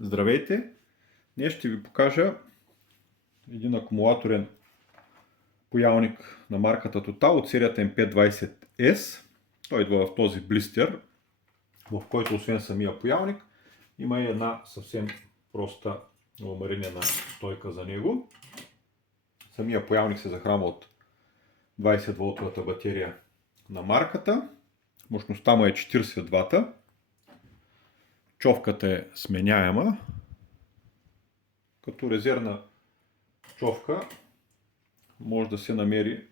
Здравейте! Днес ще ви покажа един акумулаторен паялник на марката Total от серията M520S. Той идва в този блистер, в който освен самия паялник има и една съвсем проста ламаринена стойка за него. Самия паялник се захранва от 20 волтовата батерия на марката. Мощността му е 40 вата. Човката е сменяема. Като резервна човка може да се намери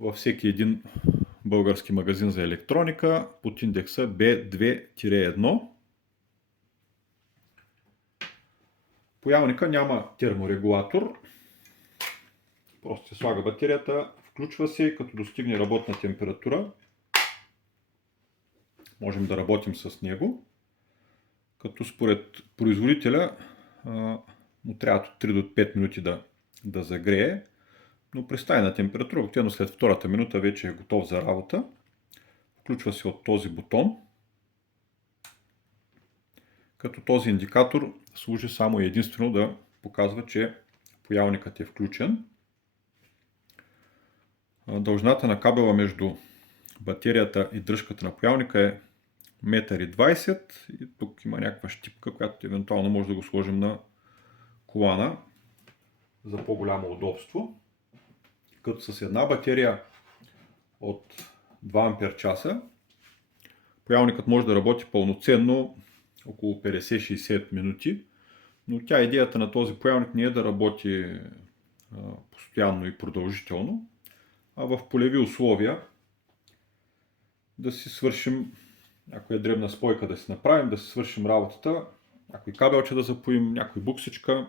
във всеки един български магазин за електроника под индекса B2-1. Паялника няма терморегулатор. Просто се слага батерията, включва се и като достигне работна температура можем да работим с него. Като според производителя му трябва от 3 до 5 минути да загрее, но при стайна температура, обикновено след втората минута вече е готов за работа. Включва се от този бутон, като този индикатор служи само единствено да показва, че паялникът е включен. Дължината на кабела между батерията и дръжката на паялника е 1,20 м и тук има някаква щипка, която евентуално може да го сложим на колана за по-голямо удобство. Като с една батерия от 2 ампер-часа паялникът може да работи пълноценно около 50-60 минути, но идеята на този паялник не е да работи постоянно и продължително, а в полеви условия да си свършим някоя дребна спойка, да си направим, да си свършим работата, някой кабелче да запоим, някой буксичка.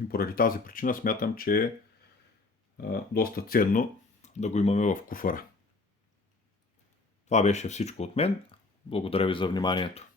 И поради тази причина смятам, че е доста ценно да го имаме в куфара. Това беше всичко от мен. Благодаря ви за вниманието.